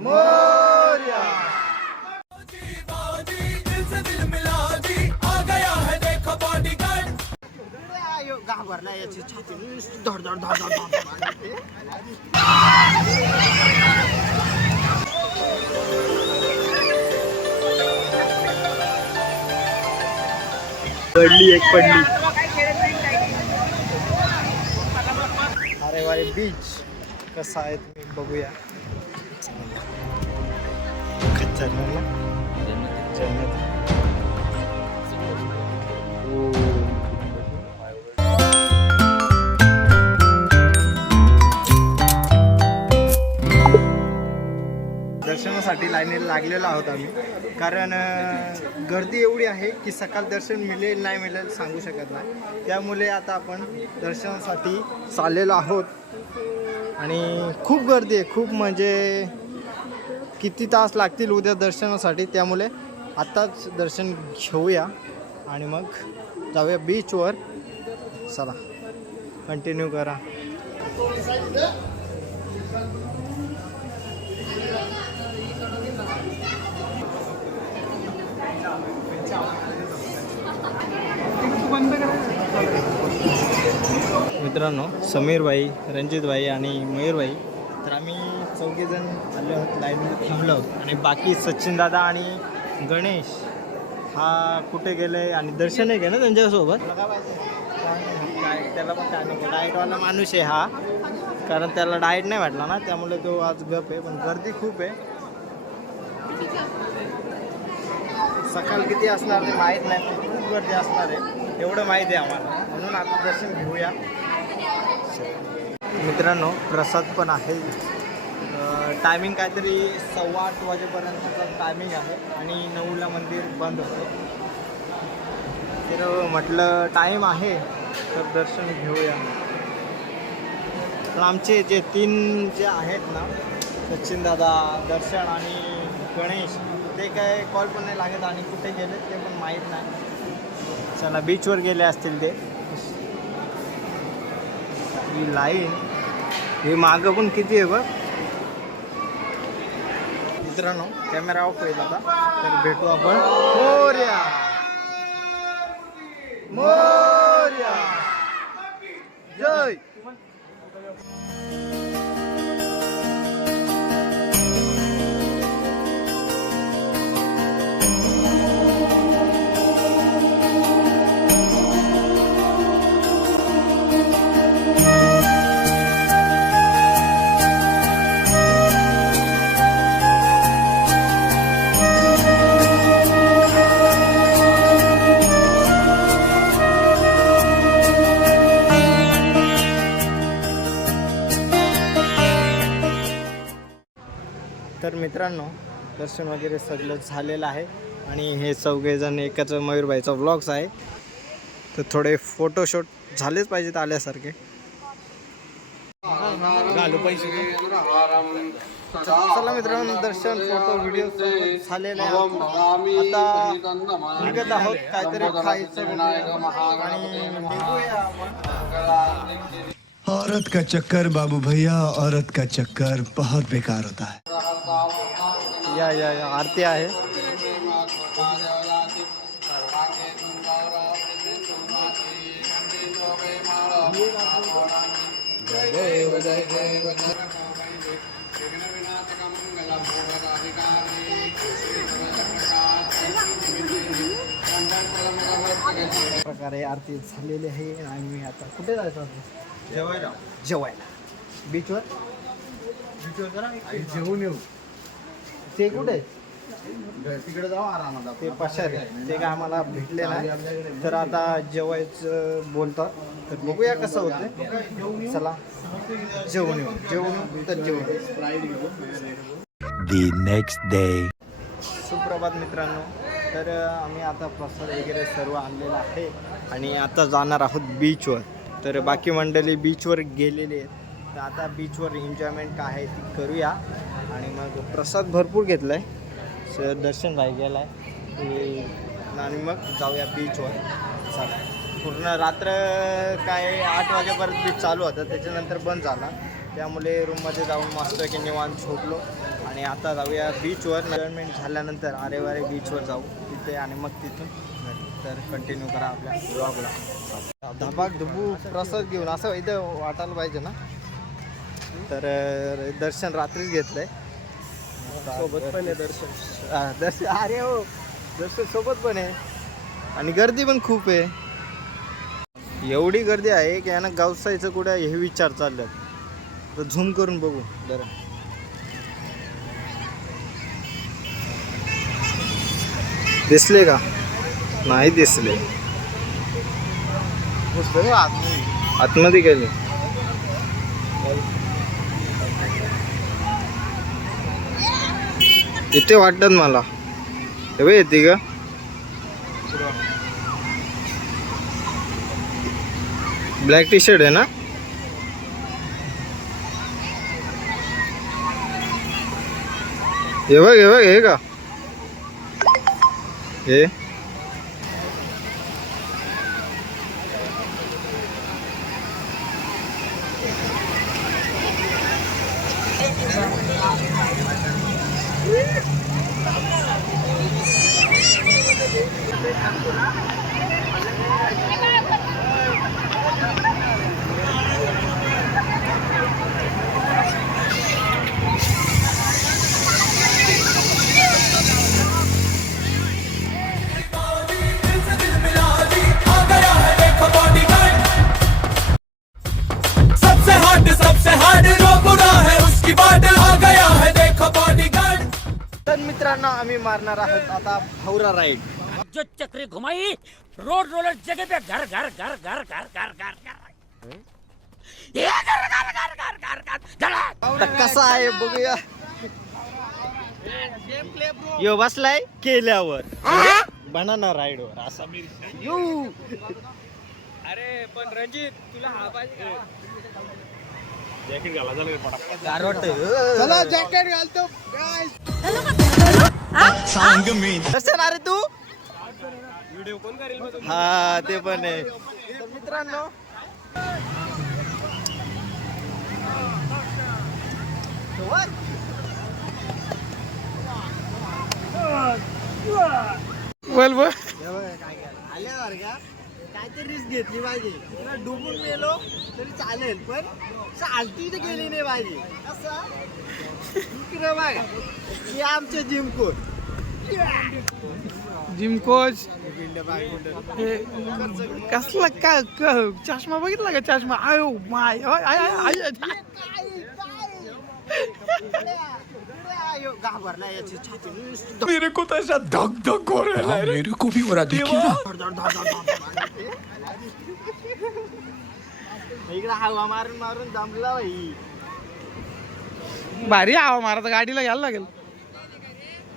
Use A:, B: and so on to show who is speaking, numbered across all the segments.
A: मोर्या। घाबरला याची छाती. धड धड धड. पडली एक पडली. अरे वारे बीच कसा आहे तुम्ही? बघूया. खच्चर जन्नत दर्शनासाठी लाईनीला लागलेलो आहोत आम्ही. कारण गर्दी एवढी आहे की सकाळ दर्शन मिळेल नाही मिळेल सांगू शकत नाही. त्यामुळे आता आपण दर्शनासाठी चाललेलो आहोत. आणि खूप गर्दी आहे खूप म्हणजे किती तास लागतील उद्या दर्शनासाठी? त्यामुळे आत्ताच दर्शन घेऊया. आणि मग जाऊया बीचवर चला कंटिन्यू करा. मित्रांनो समीरभाई रणजितभाई आणि मयूरभाई तर आम्ही चौघेजण आलो आहोत लाईनमध्ये थांबलो आहोत. आणि बाकी सचिनदादा आणि गणेश हा कुठे गेले आणि दर्शन आहे ना त्यांच्यासोबत? काय त्याला पण काय नको. डाएटवाला माणूस आहे हा. कारण त्याला डाएट नाही वाटला ना त्यामुळे तो आज गप आहे पण गर्दी खूप आहे. सकाळ किती असणार ते माहीत नाही पण खूप गर्दी असणार आहे. एवढं माहिती आहे आम्हाला. म्हणून आता दर्शन घेऊया. मित्रांनो प्रसाद पण आहे. टायमिंग काहीतरी सव्वा आठ वाजेपर्यंतचा टायमिंग आहे आणि नऊला मंदिर बंद होतं. तर म्हटलं टाईम आहे तर दर्शन घेऊया. पण आमचे जे तीन जे आहेत ना सचिन दादा दर्शन आणि गणेश ते काय कॉल पण नाही लागत आणि कुठे गेले ते पण माहीत नाही. चला बीचवर गेले असतील ते. ही लाईन हे मागं पण किती आहे बघ? मित्रांनो कॅमेरा ऑफ होईल आता. तर भेटू आपण. मोर्या! मोर्या! जय! मित्रांनो दर्शन वगैरे सगळं झालेलं आहे आणि हे चौघेजण एकाच मयूरबाईचा व्लॉग्स आहे तर थोडे फोटोशूट झालेच पाहिजेत आल्यासारखे घालू चला मित्रांनो दर्शन फोटो व्हिडिओ झालेले आहे आता निघत आहोत काहीतरी खायचं. आणि.
B: औरत का चक्कर बाबू भैया औरत का चक्कर बहुत बेकार होता है
A: या या या. आरती आहे. प्रकारे आरती झालेली आहे आणि मी आता कुठे जायचं
C: जेवायला.
A: जेवायला. बीचवर
C: बीचवर करा.
A: जेवून येऊ. ते कुठे?
C: तिकडे जाऊ आरामात.
A: ते पशारे ते काय आम्हाला भेटले नाही तर आता जेवायचं बोलतात. तर बघूया कसं होतं चला. जेवून येऊ. येऊ तर येऊ.
B: The next day.
A: सुप्रभात मित्रांनो. तर आम्ही आता प्रसाद वगैरे सर्व आणलेला आहे. आणि आता जाणार आहोत बीचवर तर बाकी मंडळी बीचवर गेलेली आहेत. तर आता बीचवर एन्जॉयमेंट काय आहे ती करूया. आणि मग प्रसाद भरपूर घेतला आहे दर्शन राही गेला आहे आणि मग जाऊया बीचवर चला. पूर्ण रात्र काय आठ वाजेपर्यंत बीच चालू होता. त्याच्यानंतर बंद झाला. त्यामुळे रूममध्ये जाऊन मस्त की निवांत झोपलो. आणि आता जाऊया बीचवर एन्जॉयमेंट झाल्यानंतर अरे वारे बीचवर जाऊ. तिथे आणि मग तिथून. तर कंटिन्यू करा आपल्या ब्लॉगला धबाक धुबू प्रसाद घेऊन. असं इथं वाटायला पाहिजे ना? तर दर्शन रात्रीच घेतलं आहे सोबत पण आहे दर्शन. हा, दर्शन अरे हो दर्शन सोबत पण आहे. आणि गर्दी पण खूप आहे. एवढी गर्दी आहे की यानं गावसायचं कुठं हे विचार चालल्यात. तर झूम करून बघू जरा. दिसले का? नाही दिसले. आतमध्ये गेले. इथे वाटत मला. हे येते का ब्लॅक टी शर्ट आहे ना? हे बघ हे बघ हे का? हे. मित्रांनो आम्ही मारणार आहोत आता हावरा राईड
D: जो चक्री घुमाई रोड रोलर जगह पे घर घर घर घर घर घर घर घर ये घर घर घर घर घर घर घर
A: तर कसा आहे बघूया यो बसलाय केल्यावर बनाना राईड वर असा यू अरे पण रणजित तुला हा पाहिजे जॅकेट घाला चला जॅकेट घालतो
B: सांग मी
A: कसं अरे तू व्हिडिओ कोण करेल हा ते पण आहे. तर मित्रांनो बोल बोल. आल्यावर का? काहीतरी रिस्क घेतली पाहिजे. तुला डुबून गेलो तरी चालेल पण चालती तर गेली नाही पाहिजे. असं? इकडे बघा. हे आमचे जिम कोच
E: कोच कसला का क- चष्मा बघितला का चष्मा? आयो माय
B: मेरे को तो ऐसा धक धक हो रहा है मेरे को भी हो रहा देखिए ना।
A: इकडे हवा मारून मारून दमला बाई
E: भारी हवा मारा तर गाडीला घ्यायला लागेल.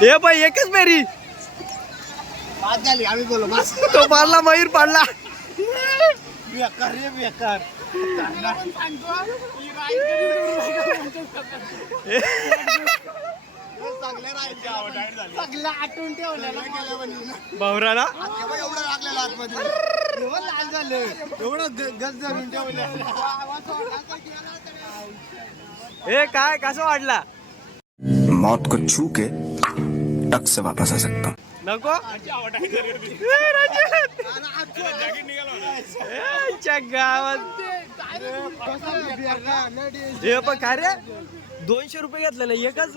F: हे बाई एकच मेरी
A: आम्ही बोलो बस
F: तो पाडला मयूर पाडला.
A: बेकार रे बेकार सगळं आठवून ठेवलेलं
F: भावरा ना
A: एवढं लागलेलं आतमध्ये. एवढं लाल झालं. एवढं ग- गज धरून ठेवलं.
F: हे काय कसं वाटला
G: मौत को छू के टक से वापस आ सकता हूँ।
F: नको? ए. ए, गावात हे पण काय रे. दोनशे रुपये घेतले ना एकच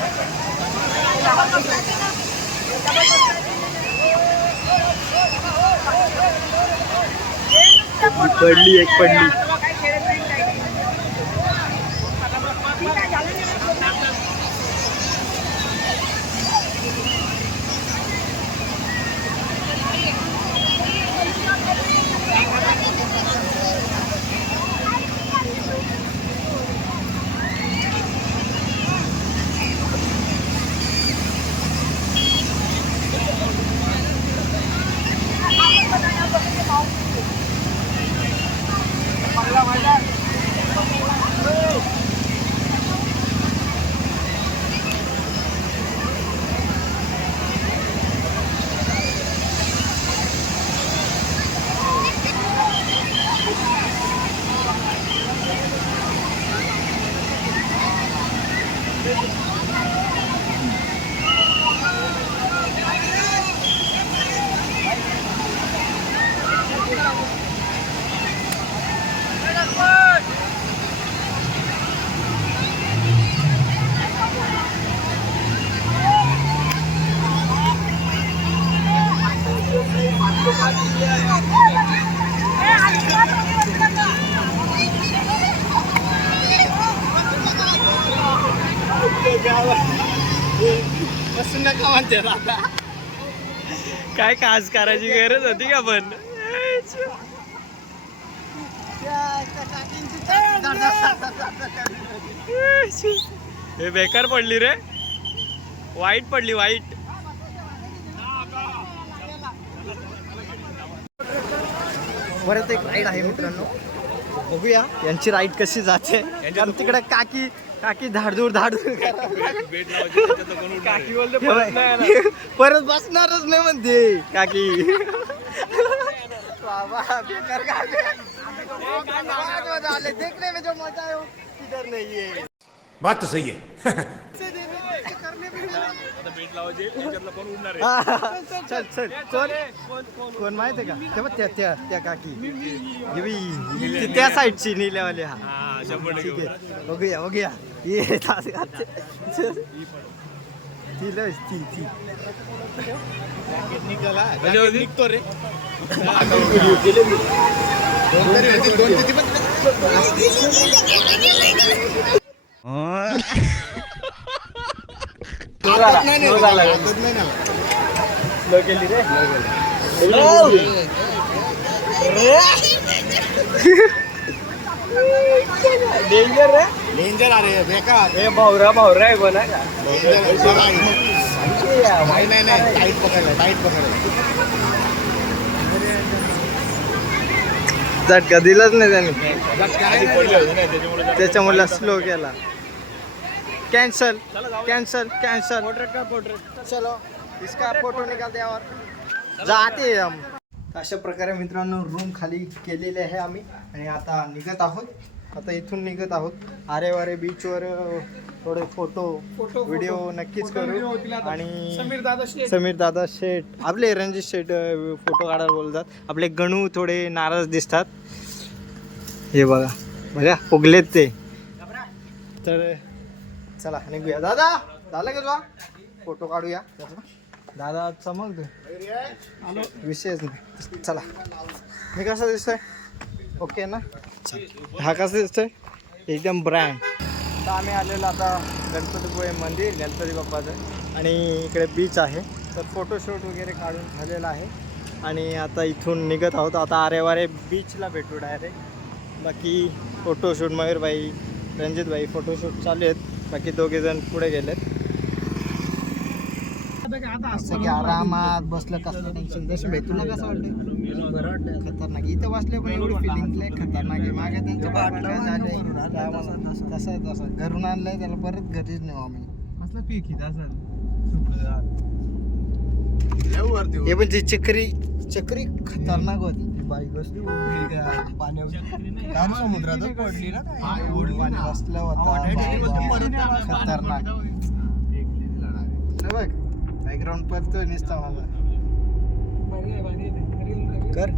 F: पडली एक पडली.
A: बसून नका म्हणते आता
F: काय काज करायची गरज होती का पण? हे बेकार पडली रे. वाईट पडली वाईट.
A: परत एक राईड आहे मित्रांनो. बघूया यांची राईड कशी जाते. तिकडे काकी काकी धाडधूड धाडधूड
F: काकी बोलते परत नाही
A: बाई,
F: येणार.
A: परत बसणारच नाही म्हणते काकी. बाबा बेकार काकी. आवाज वाज आले, देखने में जो मजा है वो किधर नहीं है
H: बात तो सही है
A: हा, चल चल कोण कोण माहीत आहे का? त्या त्या त्या काकी. ती त्या साईडची निल्यावाली हा. ठीक आहे बघूया बघूया ये तास घालते. चल. ती लय ती ती निघतो रे
F: डेंजर रे
I: डेंजर अरे बेकार
F: हे। भावरा भावरा आहे कोणा का
I: नाही नाही नाही टाईट पकडलं टाईट पकडलं
A: झटका दिलाच नाही त्याने. त्याच्यामुळे स्लो केला. कैंसल कैंसल कैंसल पोर्ट्रेट का पोर्ट्रेट चलो इसका फोटो निकालते हैं और जाते हैं हम अशा प्रकारे मित्रांनो रूम खाली केलेली आहे आम्ही आणि आता निघत आहोत. आता इथून निघत आहोत. आरे वारे बीचवर थोडे फोटो व्हिडिओ नक्कीच करू. आणि
E: समीर दादा शेठ.
A: समीर दादा शेठ. आपले रणजित शेठ फोटो काढायला बोलतात. आपले गणू थोडे नाराज दिसतात. हे बघा. बघा उगलेत ते. तर चला निघूया. दादा झालं का तुला? फोटो काढूया. त्याचा. दादा चमकतो विषयच नाही. चला. मी कसा दिसतोय? ओके ना. हा कसा दिसतोय? एकदम ब्रँड आता आम्ही आलेलो आता गणपतीपुळे मंदिर गणपती बाप्पाचं. आणि इकडे बीच आहे. तर फोटोशूट वगैरे काढून झालेला आहे. आणि आता इथून निघत आहोत. आता आरे वारे बीचला भेटू डायरेक्ट बाकी फोटोशूट मयूरबाई रणजितबाई फोटोशूट चालू आहेत. बाकी दोघे जण पुढे गेलेत. असं की आरामात बसलं कसलं टेन्शन भाई तुला कसं वाटतं खतरनाक. इथं बसले पण एवढी फिलिंग लय खतरनाक आहे. मागे त्यांच्या बाटल्या काय झालंय तसं आहे तसं घरून आणलंय त्याला परत घरीच नेऊ आम्ही. हे पण ती चक्री चक्री खतरनाक होती. बाई बसली समुद्रात पडली ना पाणी बसलं होता. खतरनाक. हे बघ. बॅकग्राऊंड पडतोय नुसता मला कर।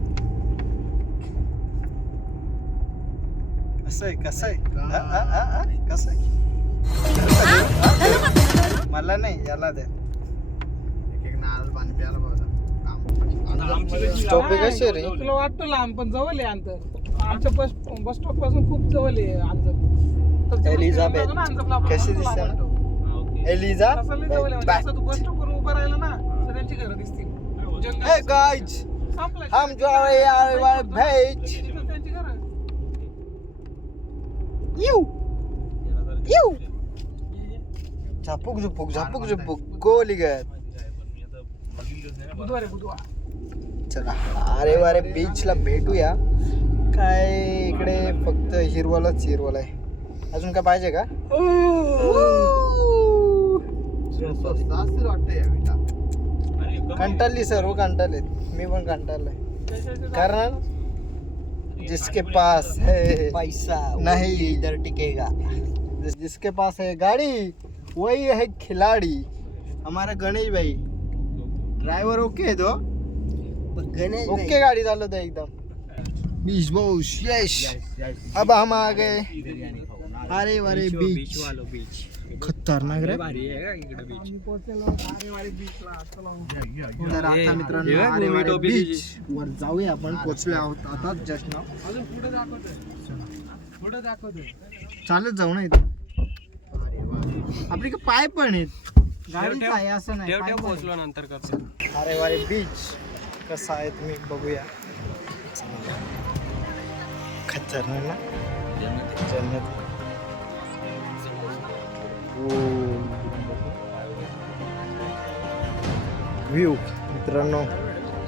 A: कसं आहे कसं आहे कसं आहे मला नाही याला दे।
C: एक नारळ पाणी प्यायला बघा.
A: टोपी कशी रे
E: तुला वाटतं लांब पण जवळ आहे अंतर. आमच्या बस बस स्टॉपपासून खूप जवळ आहे अंतर. तर जवळ
A: एलिझाबेथ. कशी दिसते. एलिझा
E: उभं राहिलं ना तर त्यांची घरं दिसतील. जंगल
A: हे गाइज
E: संपलं.
A: हम जो रहे यार वाले भेज.
E: तिथं त्यांची घरं.
A: यू. यू. झापूक झुपूक झापूक झुपूक. गोली गत
E: बुधवार आहे बुधवार
A: चला अरे वारे बीचला भेटूया. काय इकडे फक्त हिरवलच हिरवल आहे अजून काय पाहिजे का? कंटाळली सर्व मी पण कंटाळलोय कारण जिसके पास है। पैसा नहीं। इधर टिकेगा। जिसके पास है गाड़ी वही है खिलाड़ी। हमारा गणेश भाई। ड्राइवर ओके है तो? गणेश ओके गाड़ी चालवत आहे एकदम। बीच बॉस यश अब हम आ गए। अरे वारे बीच। खतरनाक रे. तर आता मित्रांनो अरे वारे बीच वर जाऊया आपण पोचलो आहोत आता जस्ट नाव
E: अजून पुढे दाखवतोय. पुढे दाखवतोय.
A: चालत जाऊ ना इथं. आपली का पाय पण आहेत. गाडीच आहे असं नाही आहेत.
E: नंतर करतो.
A: अरे वारे बीच कसा आहे तुम्ही बघूया. खतरनाक ना? जन्नत. व्ह्यू मित्रांनो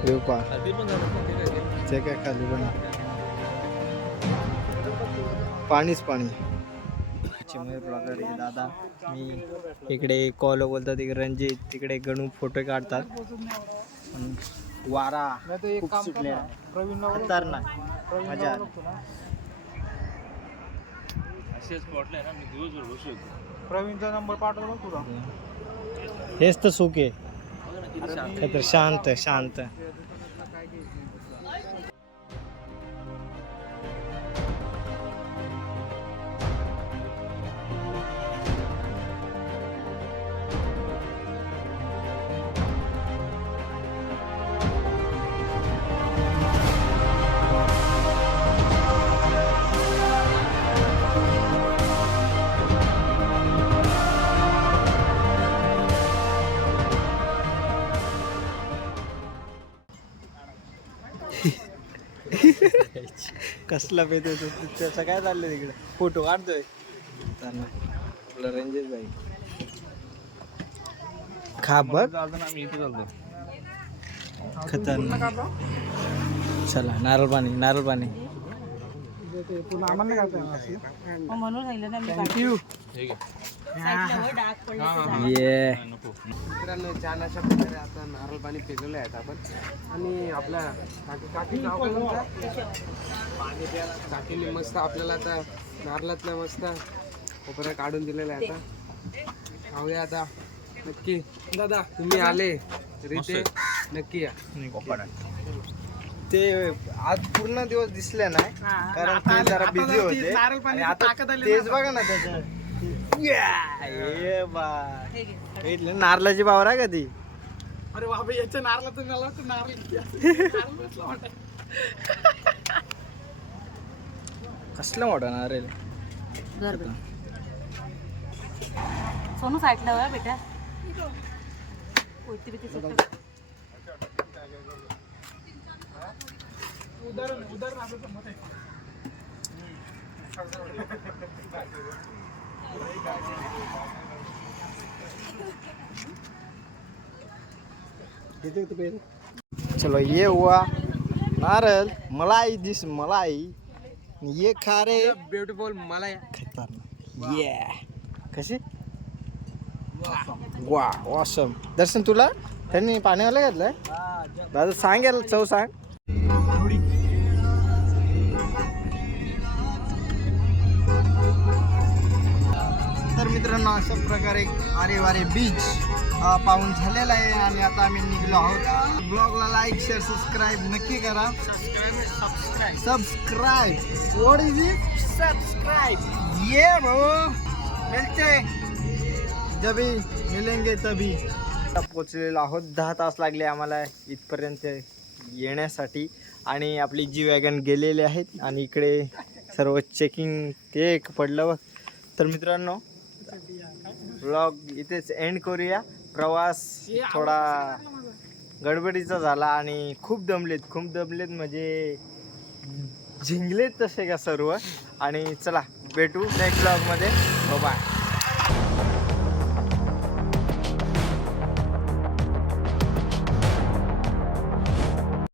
A: व्ह्यू पहा. ते काय खाली पण. पाणीच पाणी. चिमय ब्लॉगर आहे दादा मी इकडे कॉलो बोलतात इकडे रणजित तिकडे गणू फोटो काढतात. वारा खूप सुटलेला आहे. खतरनाक. मजा. आली.
E: प्रवीणचा नंबर पाठवला तुला.
A: हेच तर सुख आहे. शांत शांत. कसला पेत होतो त्याचं काय चाललंय तिकडे? फोटो काढतोय. आपला भाई. खा बघ. खतरनाक. चला नारळ पाणी नारळ पाणी
E: करणार
F: म्हणून सांगितलं ना मी
A: ये.
C: मित्रांनो छान अशा प्रकारे आता नारळ पाणी पिकवले आहेत आपण. आणि आपल्या काकी काकी नाव काय तुमचं? काकीने मस्त आपल्याला आता नारळातल्या मस्त कोपऱ्या काढून दिलेल्या आहे आता. खाऊया आता. नक्की. दादा तुम्ही आले. तरी ते नक्की या.
A: ते आज पूर्ण दिवस दिसले नाही. कारण ते जरा बिझी होते.
E: पाणी
A: आणि आता
E: ताकद आली
A: तेच बघा ना त्याचं. ये बा बघितलं? नारळाची बावर आहे का ती
E: अरे बाबा याच्या मला नारळ असेल. नारळ भेटला वाटतं.
A: कसलं मोठं नारळ
F: सोनू साईडला वळ बेटा.
E: उदाहरण उदाहरण असं तर.
A: चलो ये हुआ नारळ मलाई दिस मलाई। ये खा रे
C: ब्युटिफुल मला या
A: ये कशी वा ऑसम दर्शन तुला? त्यांनी पाण्यावाला घातलंय? दादा सांगेल चव सांग। मित्रांनो अशा प्रकारे अरे वारे बीच पाहून झालेला आहे आणि आता आम्ही निघलो आहोत. ब्लॉगला लाईक शेअर सबस्क्राईब नक्की करा. Subscribe what is it subscribe ये भाऊ मिळते जबी मिलेंगे तभी. पोचलेलो आहोत. दहा तास लागले आम्हाला इथपर्यंत येण्यासाठी आणि आपली जी वॅगन गेलेले आहेत आणि इकडे सर्व चेकिंग ते एक पडलं बघ. तर मित्रांनो ब्लॉग इथेच एंड करूया. प्रवास थोडा गडबडीचा झाला आणि खूप दमलेत. खूप दमलेत म्हणजे झिंगलेत तसे का सर्व? आणि चला भेटू नेक्स्ट ब्लॉगमध्ये बाय